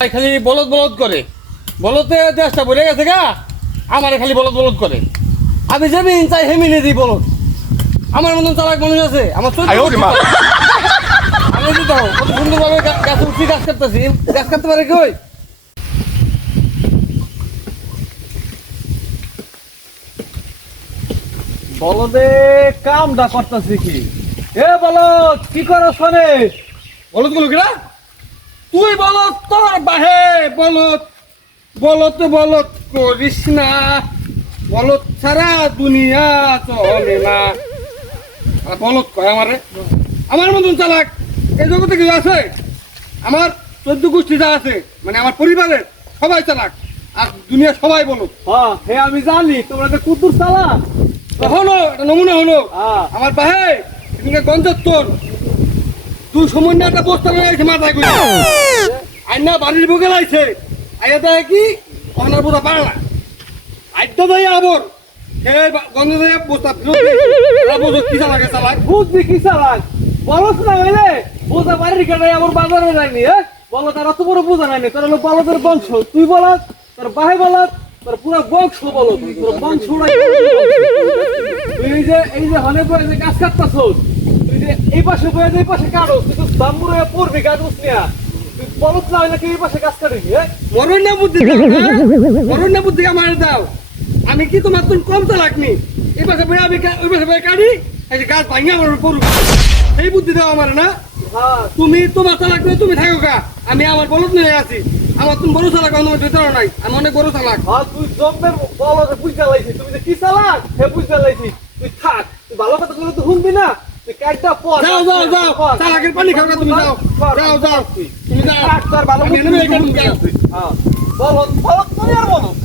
খালি বলদ বলদ করে। বলতে দেশটা ভরে গেছে গা আমারে খালি বলদ বলদ করে। আমি চাই হেমি নিয়ে দিই বলদ। আমার মতন চালাক মানুষ আছে আমার। আমি হোক কত সুন্দরভাবে গা- গাছে উঠছি গাছ কাটতেছি। গাছ কাটতে পারে কই? বলদে কামটা করতেছি কি? এ বলদ কি করো শোনে? বলদগুলো কিনা তুই বলদ তোর বাহে বলদ বলদ বলদ করিস না। বলদ ছাড়া দুনিয়া চলে না। বলদ কয় আমারে? আমার মতন চালাক এই জগতে কেউ আছে? আমার চোদ্দ গোষ্ঠী যা আছে মানে আমার পরিবারের সবাই চালাক আর দুনিয়া সবাই বলদ হ্যাঁ হে আমি জানি তোমরা তো কুতুর চালা হলো এটা নমুনা হলো। হ্যাঁ। আমার বাহে এদিকে গঞ্জের তোর তুই সময় একটা বস্তা লাগাইছে মাথায় করে। আইনা বাড়ির বুকে লাইছে আইয়া দেয় কি? অনার বোঝা পারে না। আইতো দেয় আবর। সে গঞ্জ দেয় বস্তা বোঝো কি চালাকে চালাক? বুঝবি কি চালাক? বলদ না হইলে, বোঝা বাড়ির কেটে আমার বাজারে যায়নি হ্যাঁ? বলো, তার অত বড় বোঝা নাইনি তোর হলো বলদের বংশ। তুই বলদ তোর বাহে বলদ তোর পুরো বংশ বলদ তোর বংশ তুই এই যে এই যে হনে বয়ে যে গাছ কাটতাছ তুই এই পাশে বয়ে এই পাশে কাটো তুই তো দাম্বুরে পড়বি গাছ উঠনিয়া তুই বলদ না হইলে এই পাশে গাছ কাটবি হ্যাঁ? মরণ না বুদ্ধি না? মরণ না বুদ্ধি আমার দাও। আমি কি তোমার তুমি কম চালাক নি? এই পাশে বই আমি ওই পাশে বই কাটি এই যে গাছ ভাঙিয়ে আমার পড়ুক এই বুদ্ধি দাও আমার না? হ্যাঁ। তুমি তোমার চালাক নয় তুমি থাকো কা আমি আমার বলদ নিয়ে আছি। আমার তুমি বড় চালাক আমার ভেতরে নাই। আমি অনেক বড় চালাক। হ্যাঁ তুই জন্মের বলদ বুঝতে লাইছিস তুমি যে কি চালাক হে বুঝতে লাইছিস তুই থাক তুই ভালো কথা বলে তো শুনবি না। যাও যাও যাও। চালাকের পানি খাও না তুমি যাও। যাও যাও। তুমি যাও। ভালো আমি এনে এখানে ঢুকে আছি। হ্যাঁ। বলদ বলদ